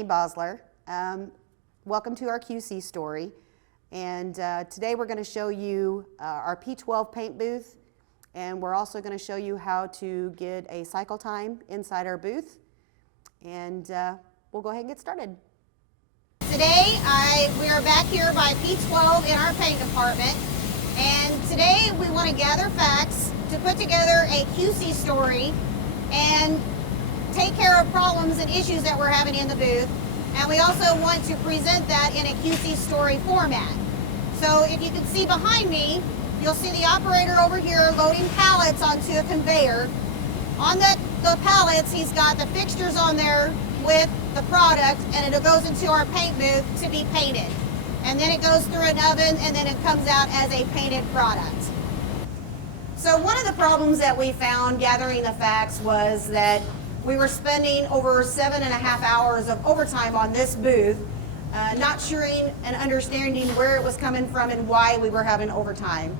Annie Bosler. Welcome to our QC story. And today we're going to show you our P12 paint booth, and we're also going to show you how to get a cycle time inside our booth. And we'll go ahead and get started. Today we are back here by P12 in our paint department, and today we want to gather facts to put together a QC story and take care of problems and issues that we're having in the booth. And we also want to present that in a QC story format. So if you can see behind me, you'll see the operator over here loading pallets onto a conveyor. On the pallets, he's got the fixtures on there with the product, and it goes into our paint booth to be painted. And then it goes through an oven, and then it comes out as a painted product. So one of the problems that we found gathering the facts was that we were spending over 7.5 hours of overtime on this booth, not sure and understanding where it was coming from and why we were having overtime.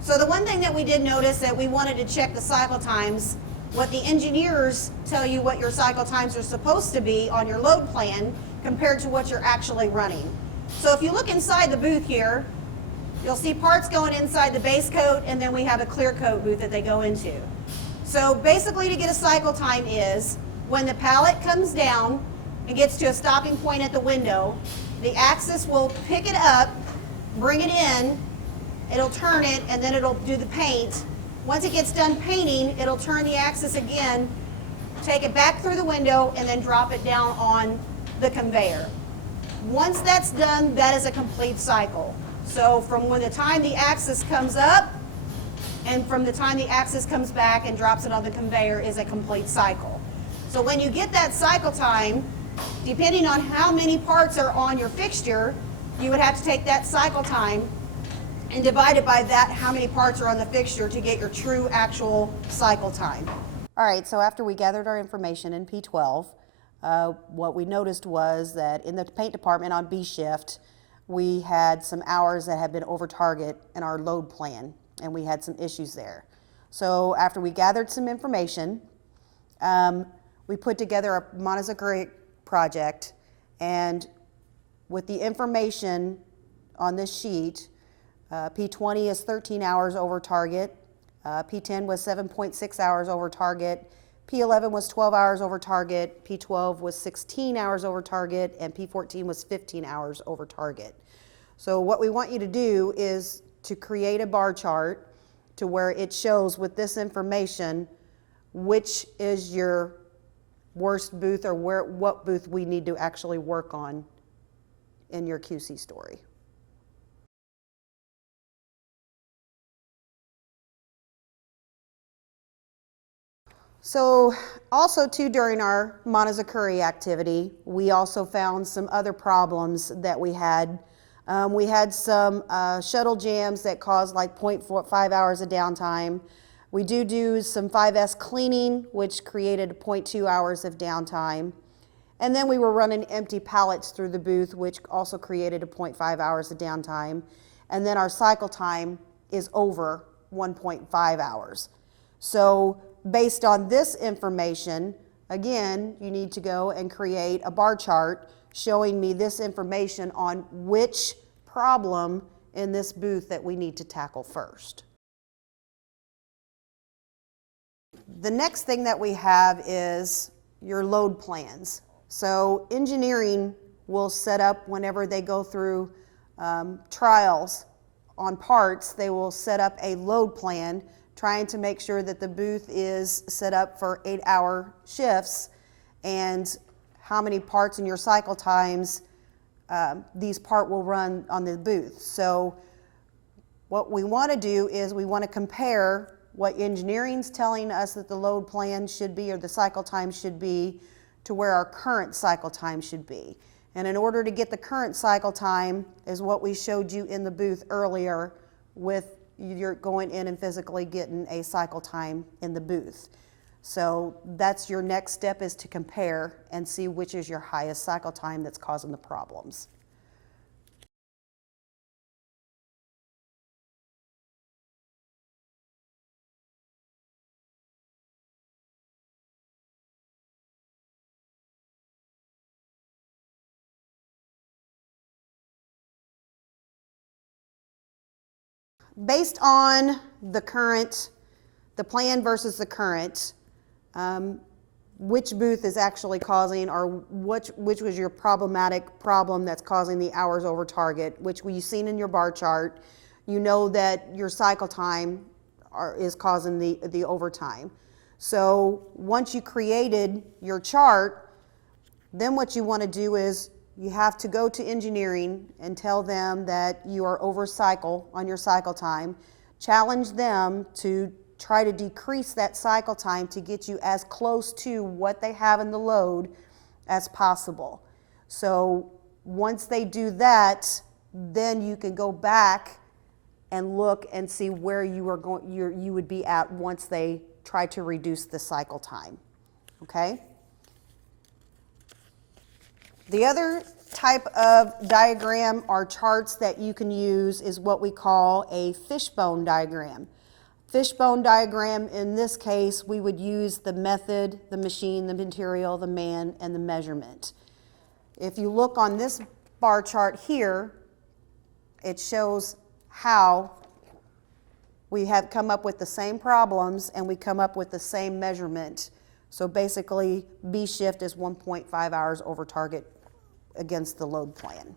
So the one thing that we did notice that we wanted to check the cycle times, what the engineers tell you what your cycle times are supposed to be on your load plan compared to what you're actually running. So if you look inside the booth here, you'll see parts going inside the base coat, and then we have a clear coat booth that they go into. So basically, to get a cycle time is when the pallet comes down and gets to a stopping point at the window, the axis will pick it up, bring it in, it'll turn it, and then it'll do the paint. Once it gets done painting, it'll turn the axis again, take it back through the window, and then drop it down on the conveyor. Once that's done, that is a complete cycle. So from when the time the axis comes up and from the time the axis comes back and drops it on the conveyor is a complete cycle. So when you get that cycle time, depending on how many parts are on your fixture, you would have to take that cycle time and divide it by that, how many parts are on the fixture, to get your true actual cycle time. All right, so after we gathered our information in P12, what we noticed was that in the paint department on B shift, we had some hours that had been over target in our load plan, and we had some issues there. So after we gathered some information, we put together a Monozukuri project, and with the information on this sheet, P20 is 13 hours over target, P10 was 7.6 hours over target, P11 was 12 hours over target, P12 was 16 hours over target, and P14 was 15 hours over target. So what we want you to do is to create a bar chart to where it shows with this information which is your worst booth, or what booth we need to actually work on in your QC story. So also too, during our Monozukuri activity, we also found some other problems that we had. We had some shuttle jams that caused like 0.5 hours of downtime. We do some 5S cleaning, which created 0.2 hours of downtime. And then we were running empty pallets through the booth, which also created 0.5 hours of downtime. And then our cycle time is over 1.5 hours. So based on this information, again, you need to go and create a bar chart showing me this information on which problem in this booth that we need to tackle first. The next thing that we have is your load plans. So engineering will set up, whenever they go through trials on parts, they will set up a load plan trying to make sure that the booth is set up for 8-hour shifts and how many parts in your cycle times these part will run on the booth. So what we want to do is we want to compare what engineering's telling us that the load plan should be, or the cycle time should be, to where our current cycle time should be. And in order to get the current cycle time is what we showed you in the booth earlier, with you're going in and physically getting a cycle time in the booth. So that's your next step, is to compare and see which is your highest cycle time that's causing the problems. based on the plan versus the current, which booth is actually causing, or which was your problematic problem that's causing the hours over target, which you've seen in your bar chart. You know that your cycle time is causing the overtime. So once you created your chart, then what you want to do is you have to go to engineering and tell them that you are over cycle on your cycle time. Challenge them to try to decrease that cycle time to get you as close to what they have in the load as possible. So once they do that, then you can go back and look and see where you would be at once they try to reduce the cycle time. Okay? The other type of diagram or charts that you can use is what we call a fishbone diagram. Fishbone diagram, in this case, we would use the method, the machine, the material, the man, and the measurement. If you look on this bar chart here, it shows how we have come up with the same problems and we come up with the same measurement. So basically, B shift is 1.5 hours over target against the load plan.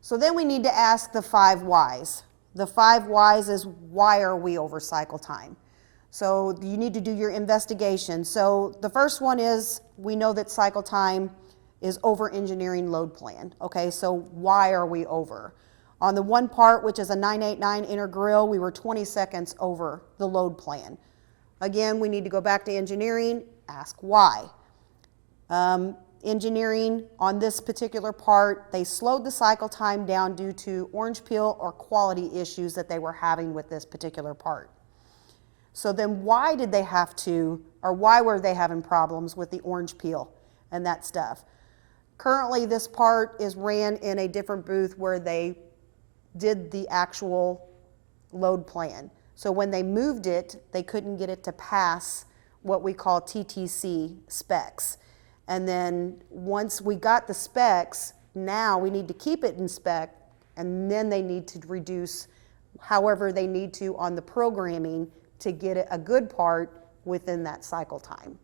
So then we need to ask the 5 whys. The 5 whys is, why are we over cycle time? So you need to do your investigation. So the first one is, we know that cycle time is over engineering load plan. Okay, so why are we over? On the one part, which is a 989 inner grill, we were 20 seconds over the load plan. Again, we need to go back to engineering, ask why. Engineering on this particular part, they slowed the cycle time down due to orange peel or quality issues that they were having with this particular part. So then why did they have to, or why were they having problems with the orange peel and that stuff? Currently, this part is ran in a different booth where they did the actual load plan. So when they moved it, they couldn't get it to pass what we call TTC specs. And then once we got the specs, now we need to keep it in spec, and then they need to reduce however they need to on the programming to get it a good part within that cycle time.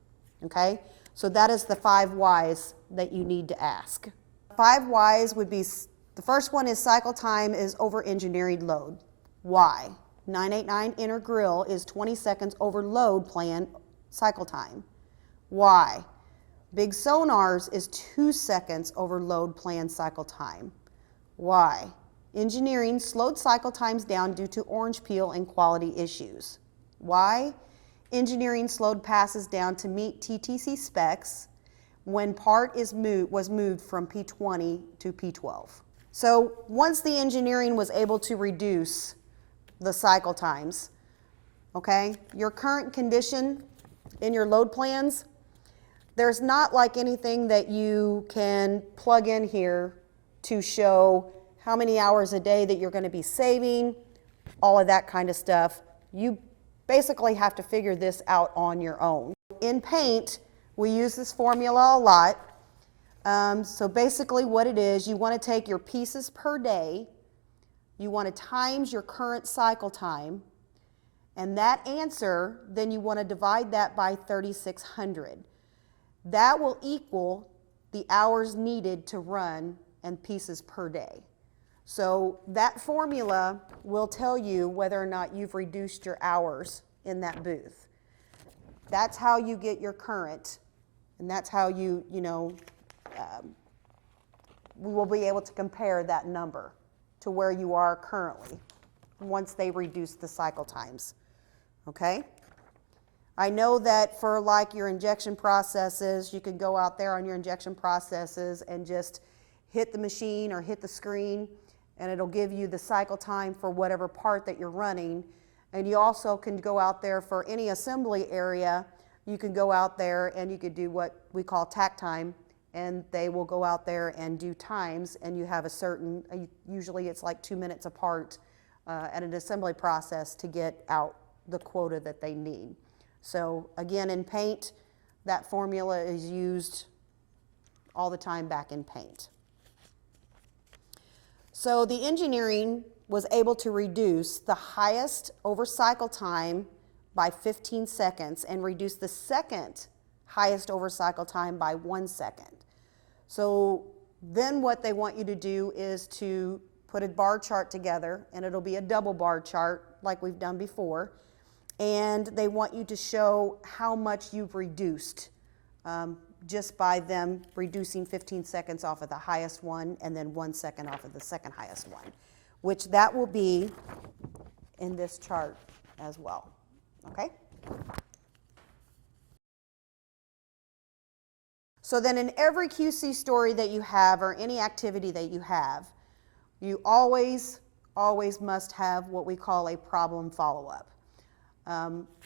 Okay? So that is the 5 whys that you need to ask. 5 whys would be, the first one is cycle time is over engineered load. Why? 989 inner grill is 20 seconds over load plan cycle time. Why? Big sonars is 2 seconds over load plan cycle time. Why? Engineering slowed cycle times down due to orange peel and quality issues. Why? Engineering slowed passes down to meet TTC specs when part was moved from P20 to P12. So once the engineering was able to reduce the cycle times, okay, your current condition in your load plans, there's not like anything that you can plug in here to show how many hours a day that you're going to be saving, all of that kind of stuff. You basically have to figure this out on your own. In Paint, we use this formula a lot. So basically what it is, you want to take your pieces per day, you want to times your current cycle time, and that answer, then you want to divide that by 3,600. That will equal the hours needed to run and pieces per day. So that formula will tell you whether or not you've reduced your hours in that booth. That's how you get your current, and that's how we will be able to compare that number to where you are currently once they reduce the cycle times. Okay? I know that for like your injection processes, you can go out there on your injection processes and just hit the machine or hit the screen, and it'll give you the cycle time for whatever part that you're running. And you also can go out there for any assembly area, you can go out there and you could do what we call tack time, and they will go out there and do times, and you have a certain, usually it's like 2 minutes apart at an assembly process to get out the quota that they need. So again, in Paint, that formula is used all the time back in Paint. So the engineering was able to reduce the highest over cycle time by 15 seconds and reduce the second highest over cycle time by 1 second. So then what they want you to do is to put a bar chart together, and it'll be a double bar chart like we've done before, and they want you to show how much you've reduced just by them reducing 15 seconds off of the highest one and then 1 second off of the second highest one, which that will be in this chart as well, okay? So then in every QC story that you have or any activity that you have, you always must have what we call a problem follow-up,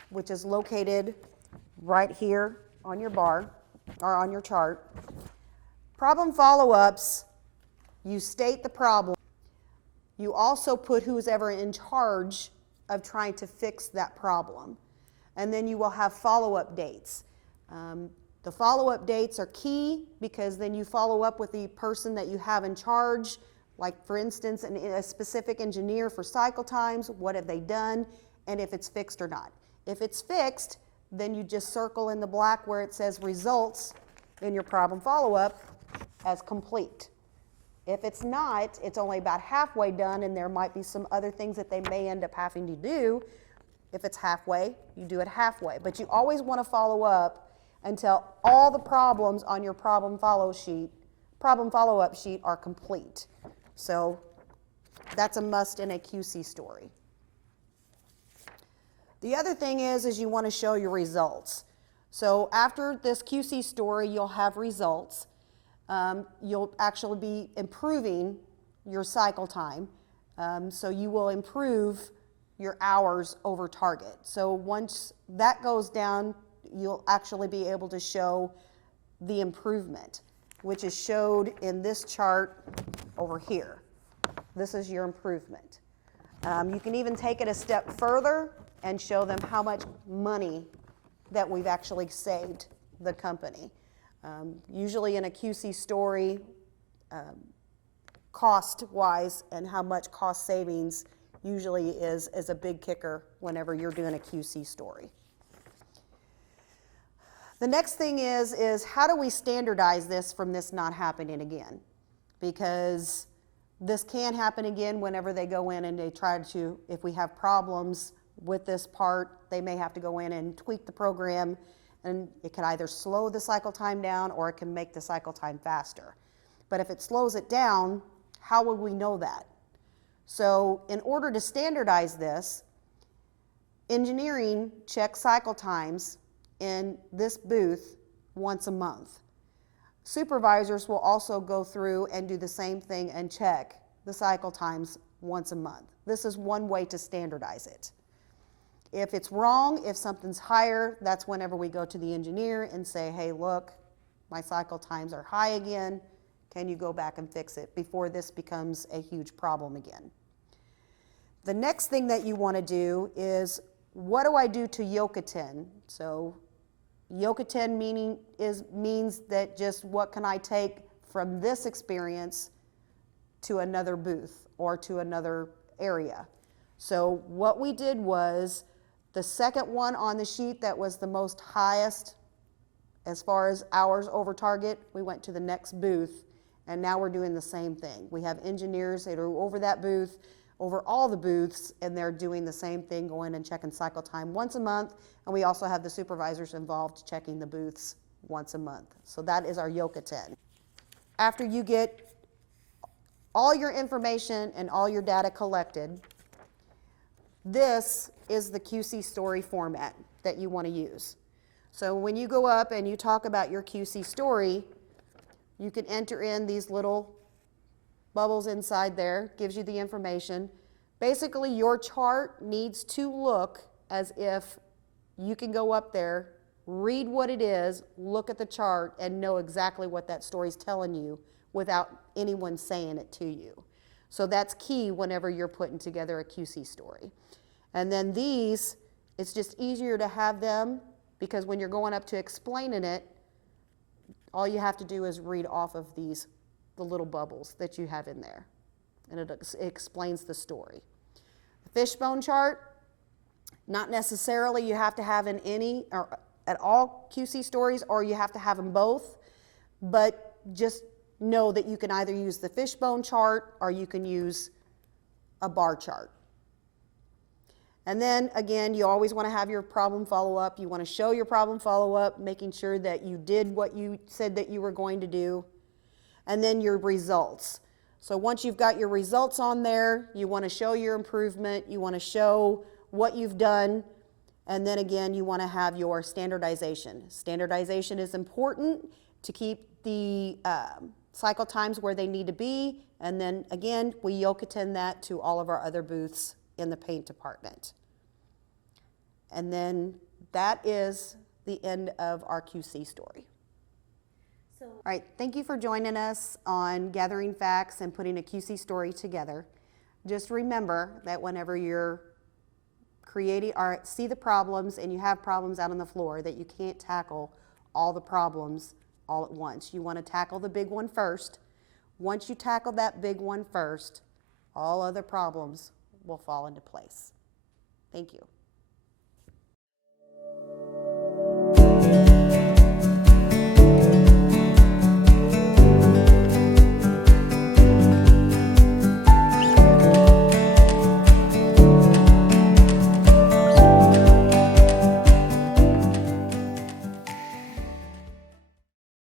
which is located right here on your bar or on your chart. Problem follow-ups, you state the problem. You also put who's ever in charge of trying to fix that problem. And then you will have follow-up dates. The follow-up dates are key because then you follow up with the person that you have in charge, like for instance, a specific engineer for cycle times, what have they done, and if it's fixed or not. If it's fixed, then you just circle in the black where it says results in your problem follow-up as complete. If it's not, it's only about halfway done and there might be some other things that they may end up having to do. If it's halfway, you do it halfway. But you always want to follow up until all the problems on your problem follow-up sheet are complete. So that's a must in a QC story. The other thing is you want to show your results. So after this QC story, you'll have results. You'll actually be improving your cycle time. So you will improve your hours over target. So once that goes down, you'll actually be able to show the improvement, which is showed in this chart over here. This is your improvement. You can even take it a step further and show them how much money that we've actually saved the company. Usually in a QC story, cost-wise and how much cost savings usually is a big kicker whenever you're doing a QC story. The next thing is how do we standardize this from this not happening again? Because this can happen again whenever they go in and they try to, if we have problems with this part, they may have to go in and tweak the program, and it can either slow the cycle time down or it can make the cycle time faster. But if it slows it down, how will we know that? So in order to standardize this, engineering checks cycle times in this booth once a month. Supervisors will also go through and do the same thing and check the cycle times once a month. This is one way to standardize it. If it's wrong, if something's higher, that's whenever we go to the engineer and say, hey, look, my cycle times are high again. Can you go back and fix it before this becomes a huge problem again? The next thing that you want to do is, what do I do to Yokoten? So Yokoten means that just what can I take from this experience to another booth or to another area. So what we did was the second one on the sheet that was the most highest as far as hours over target, we went to the next booth, and now we're doing the same thing. We have engineers that are over that booth, over all the booths, and they're doing the same thing, going and checking cycle time once a month, and we also have the supervisors involved checking the booths once a month. So that is our Yokoten. After you get all your information and all your data collected, this is the QC story format that you want to use. So when you go up and you talk about your QC story, you can enter in these little bubbles inside there, gives you the information. Basically, your chart needs to look as if you can go up there, read what it is, look at the chart, and know exactly what that story's telling you without anyone saying it to you. So that's key whenever you're putting together a QC story. And then these, it's just easier to have them because when you're going up to explaining it, all you have to do is read off of these, the little bubbles that you have in there. and it explains the story. The fishbone chart, not necessarily you have to have in any or at all QC stories, or you have to have them both, but just know that you can either use the fishbone chart or you can use a bar chart. And then again, you always want to have your problem follow-up. You want to show your problem follow-up, making sure that you did what you said that you were going to do. And then your results. So once you've got your results on there, you want to show your improvement, you want to show what you've done, and then again, you want to have your standardization. Standardization is important to keep the cycle times where they need to be, and then again, we Yokoten that to all of our other booths in the paint department. And then that is the end of our QC story. All right, thank you for joining us on Gathering Facts and putting a QC story together. Just remember that whenever you're creating or see the problems and you have problems out on the floor, that you can't tackle all the problems all at once. You want to tackle the big one first. Once you tackle that big one first, all other problems will fall into place. Thank you.